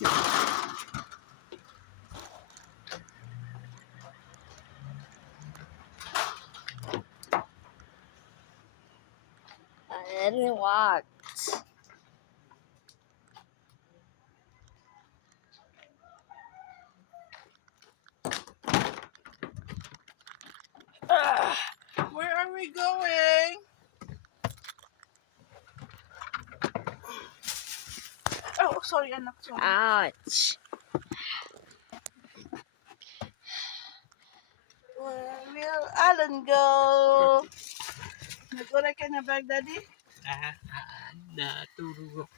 And it walked. Where are we going? Oh, sorry, anak. Sorry. Ouch. Where will Alan go? Nag-oray ka na bag, Daddy? Natulog.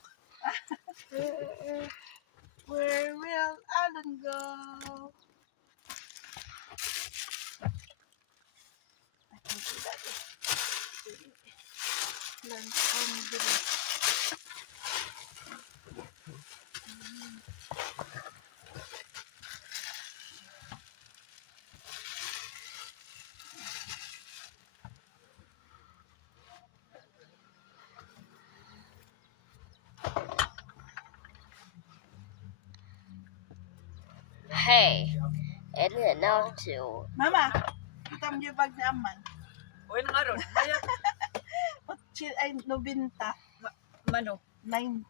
Where will Alan go? I can see Daddy. Lunch on the Hey, isn't it enough to? Mama, kita mo yung bag ni Aman. O, yun nga ron. Maya, Ay, 90. mano, 90.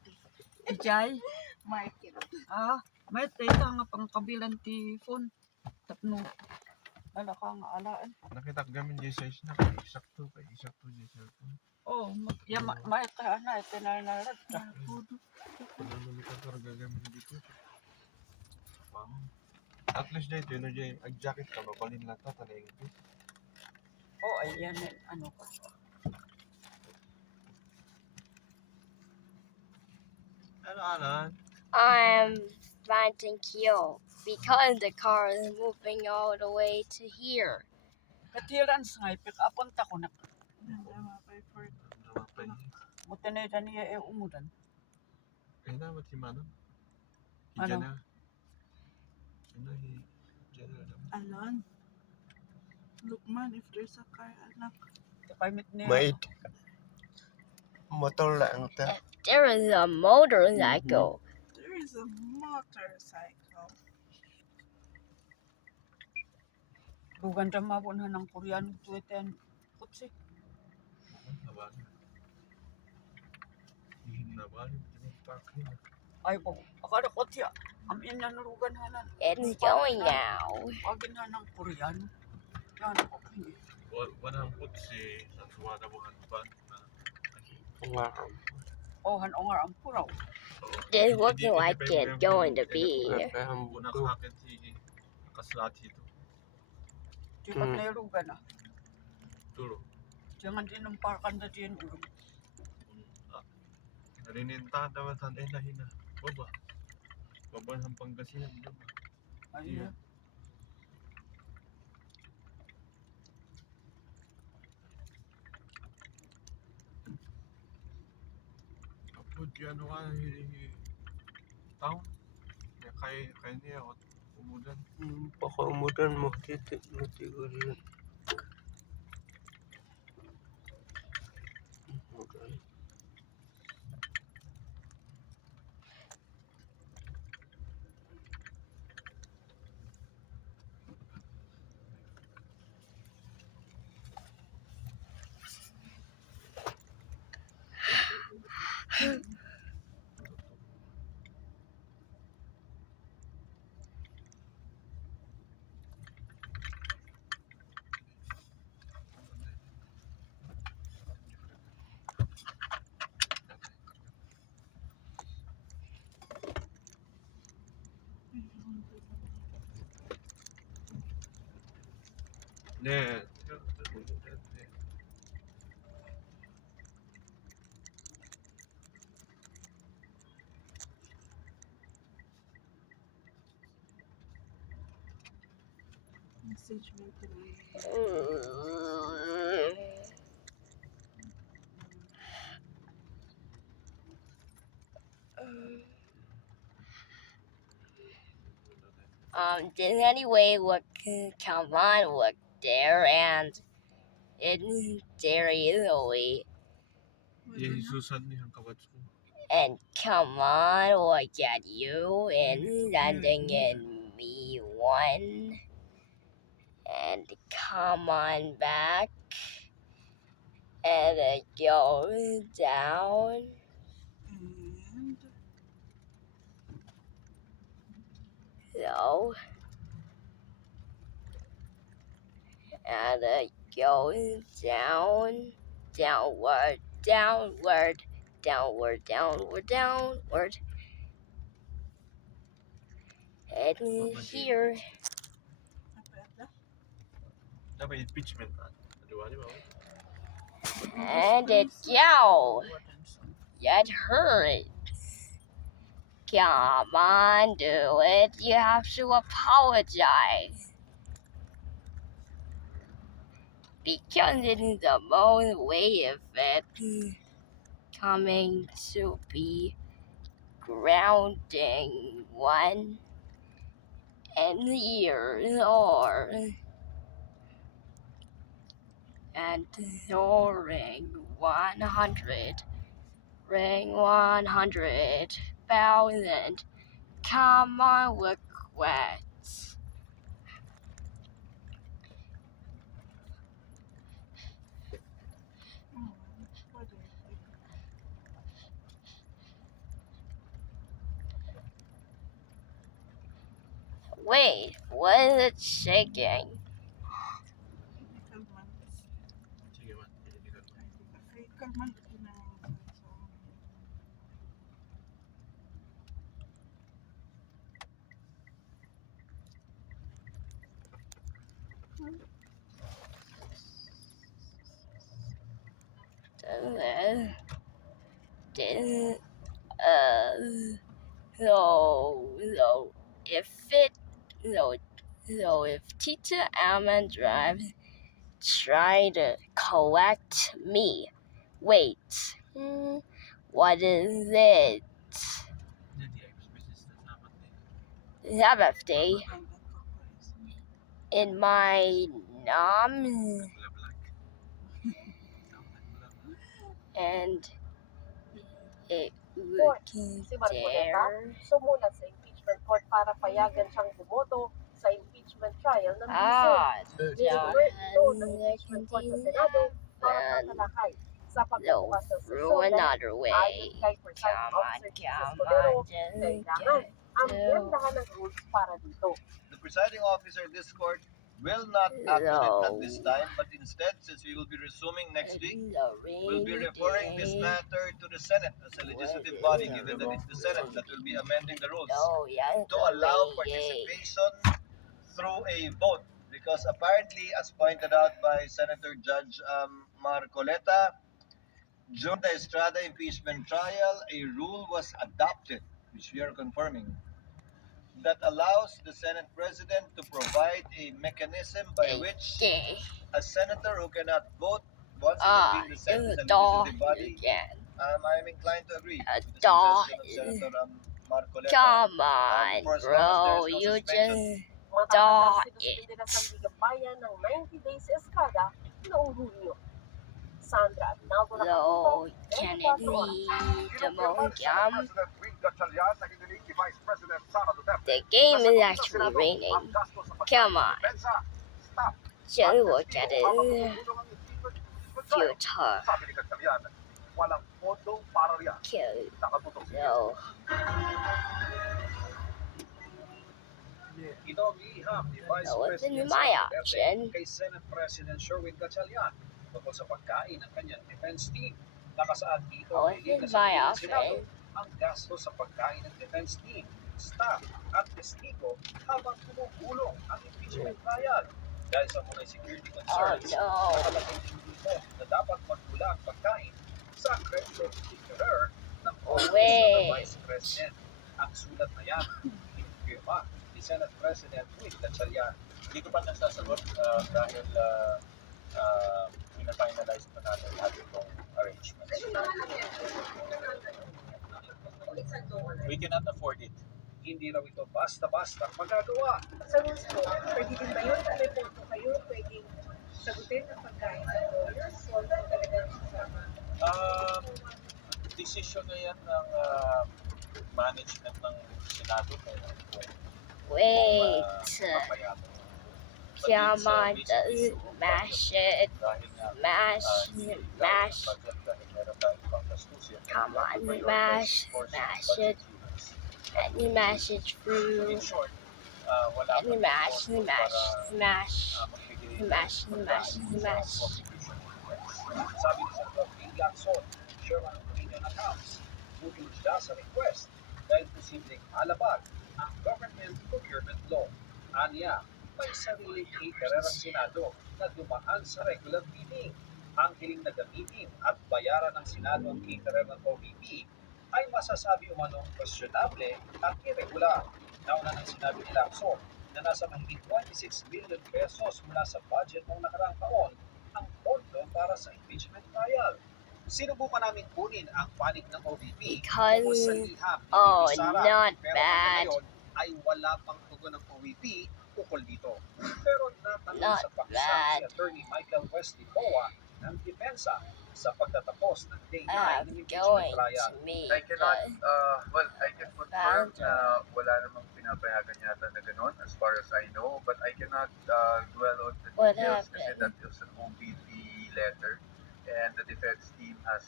ijay. Market. May teta nga pang kabilang ti phone. Tapno. Wala ka nga alaan. Nakita ko gamin di size na kay sakto di cellphone. May ka na, tinanalag ka. Ano naman ka karga gamin dito. Wow. At least dito yun dyan, ang jacket ka, mabalin lang ta, talagang ito. Ayan, ano ka. Ano, Alan? I'm finding you because the car is moving all the way to here. Katiran sa ngay, pick upon ta ko na. Namapay. Buti na yun niya umudan. Ay na, ba't himano? Ano? Na. Ano, dyan na naman. Alon. Lukman, if there's a car, anak. Kapamit niya. Mait. Motor lang ta. There is a motorcycle. There is a motorcycle. Bugan dyan mabunhan ng Korean tuweten. Kutsi. Nabali. Hindi nabali. Hindi park nila. Ay po. Akala ko tiya. Amin na narugan hanan. It's going now. Pagin na ng Korean. Yan ako. Hindi. Wanang putsi sa sumadabuhan pa na Wow. Hanongar ang puraw. It's looking like it's going to be. unang hakit si nakaslati ito. Tiyak na irugan na. Tulo. Jangan din ng parkan na din ulo. Narininta naman tanay na hina. Baba. Baba ng Pangasinan. Baba. Ayun. Kapag ano ka, town. Kaya niya ako umudan. Pakaumudan mo titik mo siguro. Okay. 네. Message me today. Did anyway look, come on, look there, and it's there easily. 예, 수산 한 가봤고. And come on, look at you and landing in me one. And come on back. And it goes down. And So. And it goes down. Downward. Downward. Downward. Downward. Downward. And here. Dapat impeachment na. Diba? And it go. It hurts. Come on, do it. You have to apologize. Because it is the most way of it coming to be grounding one and years or and soaring 100 ring 100,000 common requests. Wait, what is it shaking? Sige man. Kalman. If Tita Almond Drive try to collect me, wait, what is it? Sabbath day in my nom and it would Si Marcoleta there. sumulat sa impeachment court para payagan siyang bumoto sa impeachment trial ng Bison. Niliwet ito ng impeachment court sa Senado para pagkalakay sa No, pagbubukas ng through sesyon. another way. Ayon kay Presiding Come on, Officer Jesus come Cordero, on, just kailangan ang do. biyangdahan ng rules para dito. The presiding officer of this court will not act on it at this time, but instead, since we will be resuming next week, we'll be referring this matter to the Senate as a legislative body, given that it's the Senate that will be amending the rules to allow participation through a vote. Because apparently, as pointed out by Senator Judge Marcoleta, during the Estrada impeachment trial, a rule was adopted, which we are confirming, that allows the Senate President to provide a mechanism by which a senator who cannot vote once he will be in the Senate as a legislative body, I'm inclined to agree with the suggestion of Senator Marcoleta. Come on, for as long as bro, there's no you suspension. just Matapos sinuspindi na Sandigan Bayan ng 90 days Estrada noong Hunyo. Sandra Aguinaldo na no, can it be the Mongam? The game is actually raining. Come on, just look at it. Future. No. Ito ang iham ni Vice No, it's President in my Sara Duterte option. kay Senate President Sherwin Gatchalian tungkol sa pagkain ng kanyang defense team. Nakasaad dito Oh, ang it's hiling in na my sa Senado option. ang gasto sa pagkain ng defense team, staff at testigo habang tumutulong ang impeachment trial. Dahil sa mga security Oh concerns, no. nakalagay dito na dapat magmula ang pagkain sa credit particular ng Office of Wait. the Vice President. Ang sulat na yan, pinipirma ni Senate President Luis Gatchalian. Hindi ko pa nasasagot dahil pina-finalize pa natin lahat itong arrangements. We cannot afford it. Hindi raw ito basta-basta magagawa. Sa rules po, pwede din ba yun? Kung may punto kayo, pwedeng sagutin ang pagkain ng lawyers o talagang kasama? Decision na yan ng management ng Senado kung Wait. papayagan. Come on, mash it. Dahil nga, Mash. Mash. budget dahil meron tayong pangkastusin. Come on, mash. Mash it. Let me mash it In through. short, wala Let me kang mash. pondo Let me mash. para, Mash. magbigay Mash. ng Mash. pagkain Mash. sa contribution request. Sabi ni Senator Ping Lacson, Chairman ng Committee on Accounts, bukod siya sa request dahil posibleng alabag ang government procurement law. Anya, may sariling caterer ang Senado na dumaan sa regular meeting. Ang hiling na gamitin at bayaran ng Senado ang caterer ng OVP ay masasabi umanong questionable at irregular. Nauna nang sinabi ni Lacson na nasa mahigit 26 billion pesos mula sa budget ng nakaraang taon ang pondo para sa impeachment trial. Sinubukan namin kunin ang panig ng OVP tungkol sa Because, liham ni oh, VP Sara, not pero bad. hanggang ngayon ay wala pang tugon ng OVP ukol dito. Pero natanong Not sa paksa bad. si Attorney Michael Wesley Boa ng depensa sa pagtatapos ng day 9 I'm ng going impeachment trial. to meet I cannot, the I can confirm founder. na wala namang pinapayagan yata na ganun as far as I know, but I cannot dwell on the What details kasi happened? that is an OBP letter and the defense team has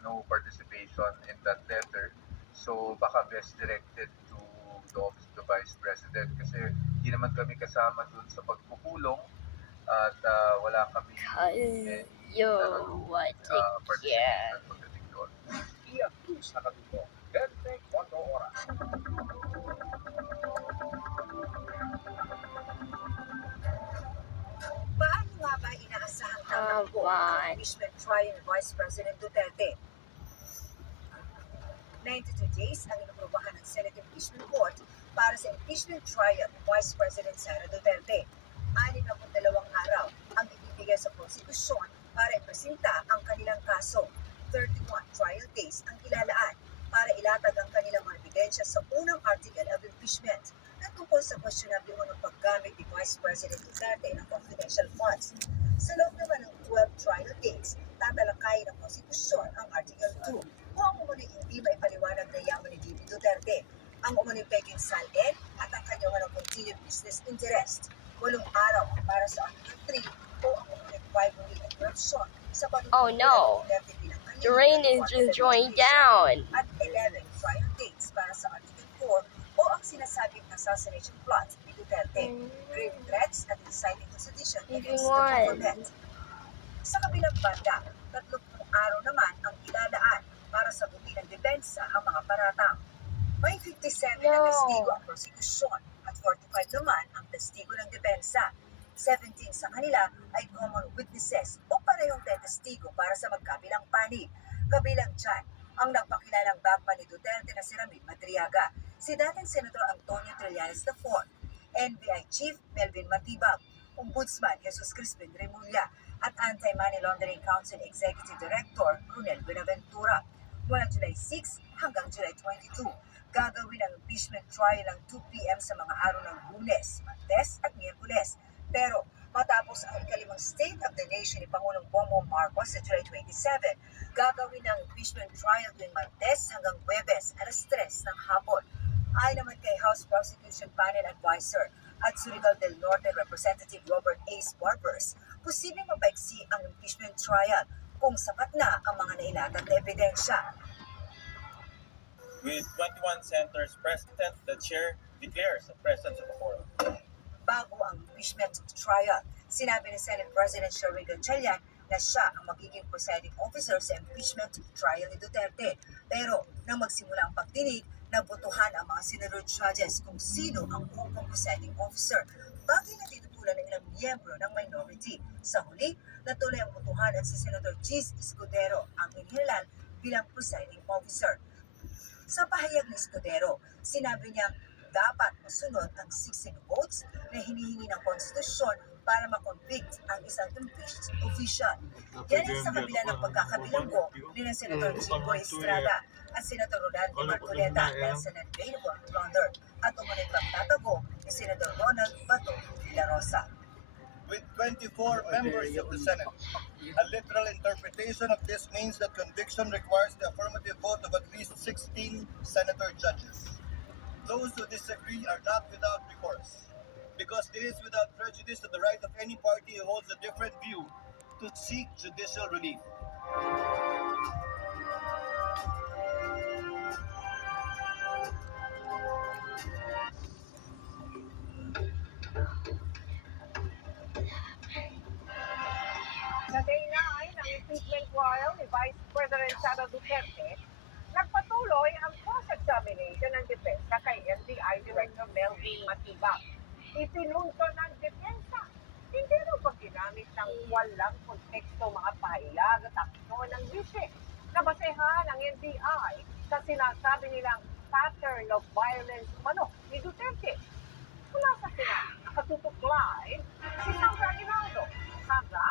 no participation in that letter. So baka best directed to the Office of the Vice President kasi hindi naman kami kasama dun sa pagpupulong at wala kami Cause you what to participation pagdating doon. Ian Cruz nakatuto. 24 oras. Paano nga ba inaasahang tatakbo Come ang on. impeachment trial ni Vice President Duterte? 92 days ang inaprobahan ng Senate Impeachment Court para sa impeachment trial ni Vice President Sara Duterte. 62 araw ang ibibigay sa konstitusyon para ipresenta ang kanilang kaso. 31 trial days ang ilalaan para ilatag ang kanilang mga ebidensya sa unang article of impeachment na tungkol sa questionable ng paggamit ni Vice President Duterte ng confidential funds. Sa loob naman ng 12 trial days, tatalakayin ng konstitusyon ang Article 2 o ang umuling hindi maipaliwanag na yaman ni Bibi Duterte, ang umuling peking salin at ang kanyang ng continued business interest. 8 araw para sa Article 3 o ang umuling bribery and corruption sa Oh, no. Duterte bilang kanyang The rain is just going down. at 11 trial dates para sa Article 4 o ang sinasabing assassination plot ni Duterte, grave threats at inciting to sedition against the Everyone. government. Sa kabilang banda, 30 araw naman ang ilalaan para sagutin ng depensa ang mga paratang. May 57 na No. testigo ang prosecution at 45 naman ang testigo ng depensa. 17 sa kanila ay common witnesses o parehong testigo para sa magkabilang panig. Kabilang dyan, ang nagpakilalang bagman ni Duterte na si Ramil Madriaga, si dating Senator Antonio Trillanes IV, NBI Chief Melvin Matibag, Ombudsman Jesus Crispin Remulla, at Anti-Money Laundering Council Executive Director Brunel Buenaventura. Mula July 6 hanggang July 22, gagawin ang impeachment trial ng 2 p.m. sa mga araw ng Lunes, Martes at Miyerkules. Pero matapos ang ikalimang State of the Nation ni Pangulong Bongbong Marcos sa July 27, gagawin ang impeachment trial tuwing Martes hanggang Huwebes, alas 3 ng hapon. Ayon naman kay House Prosecution Panel Advisor at Surigao del Norte Representative Robert Ace Barbers, posibleng mapaiksi ang impeachment trial kung sapat na ang mga nailatag na ebidensya. With 21 senators present, the chair declares the presence of a quorum. Bago ang impeachment trial, sinabi ni Senate President Sherwin Gatchalian na siya ang magiging presiding officer sa impeachment trial ni Duterte. Pero nang magsimula ang pagdinig, nabotohan ang mga senador judges kung sino ang upang presiding officer. Bagay na tinutulan ng ilang miyembro ng minority. Sa huli, natuloy ang botohan at si Senator Gis Escudero ang inilal bilang presiding officer. Sa pahayag ni Escudero, sinabi niya dapat masunod ang 16 votes na hinihingi ng konstitusyon para makonvict ang isang impeached official. Yan ang sa kabila ng pagkakabilanggo ni na Senator Chico Estrada at Senator Rolando Marcoleta dahil sa non-bailable plunder at umunay pang tatago ni Senator Ronald Bato de la Rosa. with 24 members of the Senate. A literal interpretation of this means that conviction requires the affirmative vote of at least 16 senator judges. Those who disagree are not without recourse, because it is without prejudice to the right of any party who holds a different view to seek judicial relief. Sa day 9 ng impeachment trial ni Vice President Sara Duterte, nagpatuloy ang cross-examination ng depensa kay NBI Director Melvin Matibag. Ipinunto ng depensa, hindi rin ba ginamit ng walang konteksto mga pahayag at aksyon ng bise na basehan ng NBI sa sinasabi nilang pattern of violence manok ni Duterte. Mula sa Senado, nakatutuklay si Sandra Aguinaldo. Sandra?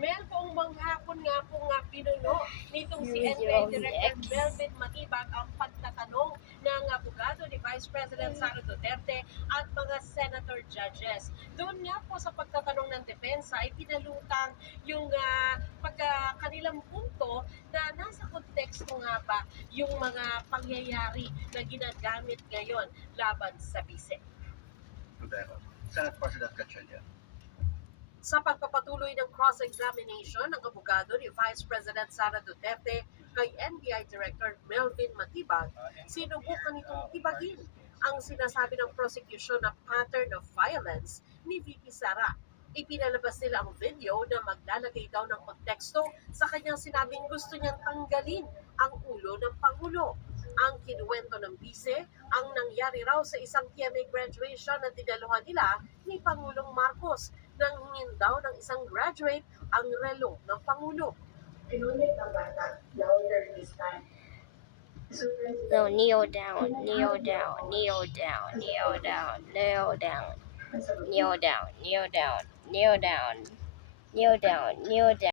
Meron manghapon nga pinuno nitong si NBI Director Melvin Matibag ang pagtatanong ng abogado ni Vice President Sara Duterte at mga senator judges. Doon nga po sa pagtatanong ng depensa ay pinalutang yung kanilang punto na nasa konteksto nga ba yung mga pangyayari na ginagamit ngayon laban sa bise. Senate President Gatchalian. Sa pagpapatuloy ng cross-examination ng abogado ni Vice President Sara Duterte kay NBI Director Melvin Matibag, sinubukan itong tibagin ang sinasabi ng prosecution na pattern of violence ni VP Sara. Ipinalabas nila ang video na maglalagay daw ng konteksto sa kanyang sinabing gusto niyang tanggalin ang ulo ng Pangulo. Ang kinuwento ng bise, ang nangyari raw sa isang TMA graduation na dinaluhan nila ni Pangulong Marcos nang hingin daw ng isang graduate ang relo ng Pangulo. Pinunit ang bata, louder this time. No, kneel down, kneel down, kneel down, kneel down, kneel down, kneel down, kneel down, kneel down, kneel down, kneel down.